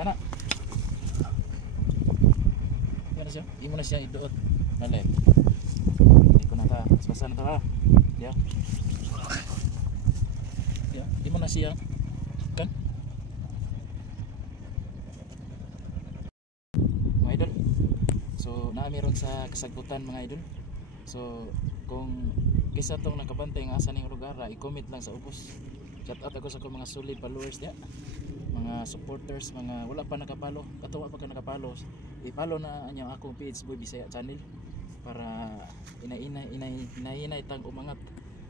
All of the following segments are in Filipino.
Yan na. Yan na siya. Hindi mo na siya iduot. Nalit. Hindi ko na ta. Paspasan na ito ha. Yan. Yan. Hindi mo na siya. Kan? Mga idol. So, naamiron sa kasagutan mga idol. So, kung kisa itong nakabantay nga asa ning lugar, i-comment lang sa ubos. Shout out ako sa mga solid followers niya, mga supporters, mga wala pa nakapalo, katuwa pa ka nakapalo, i-follow na ang akong page Boy Bisaya channel para inay tang umangat.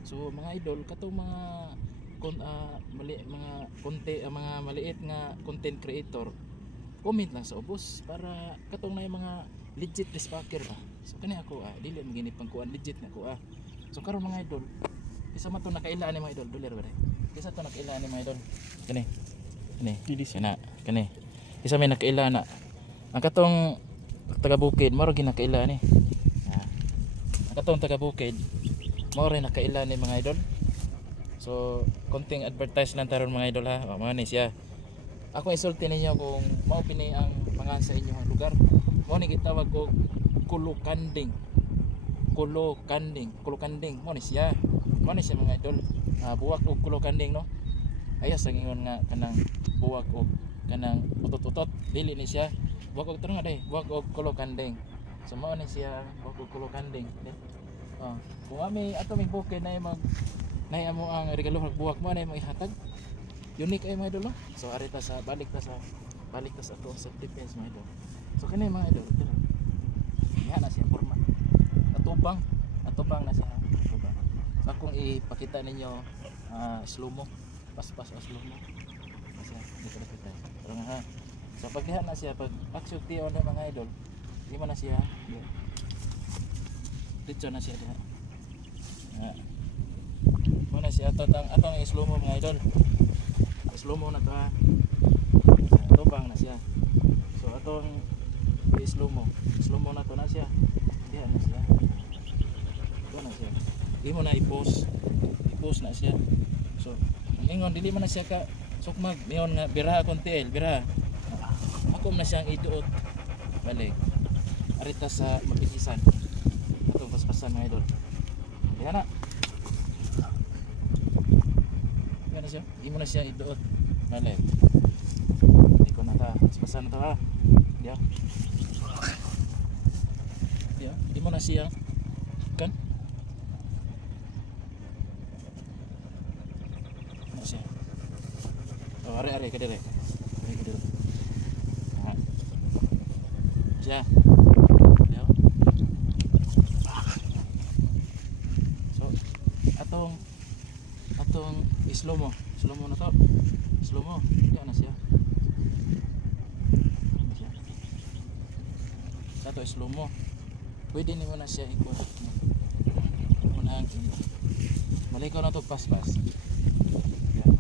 So mga idol, katong mga mga maliit nga content creator, comment lang sa ubos para katong na mga legit dispacker ba. So kani ako dili magini pangkuan legit na ko So karon mga idol, isa man to nakailaan ni mga idol, doler ba? Isa to nakailaan ni mga idol. Kani. Kana. Kani. Isa may nakailaan na. Ang katong taga Bukid, mao rin nakailaan ni. Ang katong taga Bukid, mao rin nakailaan ni mga idol. So konting advertise lang taron mga idol ha. Mao ni siya. Ako isulti ninyo kung mao pini ang pangan sa inyong lugar. Mao ni gitawag og Kulokanding. Kulokanding. Mao ni siya mga idol. Buwak og Kulokanding no. Ayos ang ingon nga kanang buwak og kanang utot-utot. Dili ni siya. Buwak og nga day. Buwak og Kulokanding. So mao ni siya buwak og Kulokanding. Kung may ato may bukid na amo ang regalo ng buwak mo na mo ihatag. Unique ay mga idol no. So arita sa balik ta sa ato sa defense mga idol. So kani mga idol. Yan na siya forma. Atubang na siya. Atubang. So akong ipakita ninyo slow mo. Paspas slow mo. Kasi dito na kita. Pero nga so pagdihan na siya pag action tiyo na mga idol. Di mo na siya. Dito na siya diha. Muna siya atong slow mo mga idol. Slow mo na to ha. Atubang na siya. So atong slow mo na to na siya. Diyan na siya. Ito na siya. Di mo na i-post na siya. So ingon dili man na siya ka sukmag niyon nga biraha konti biraha. Ako na siyang iduot balik. Arita sa mapitisan. Atong paspasan mga idol. Diyan na. Yan na siya. Di mo na siya iduot balik. Di ko na ta. Paspasan na to ha. Diyan. Di mo na siya kan ano siya are kadire siya so atong slow mo na to yan na siya sa to slow mo. Pwede ni mo na siya ikot. Unang malikaw na to paspas. Yan.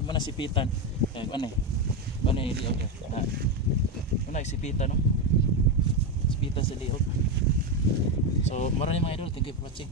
Mo na sipitan. Ano di okay. Una sipitan no. Sipitan sa liog. So maraming mga idol, thank you for watching.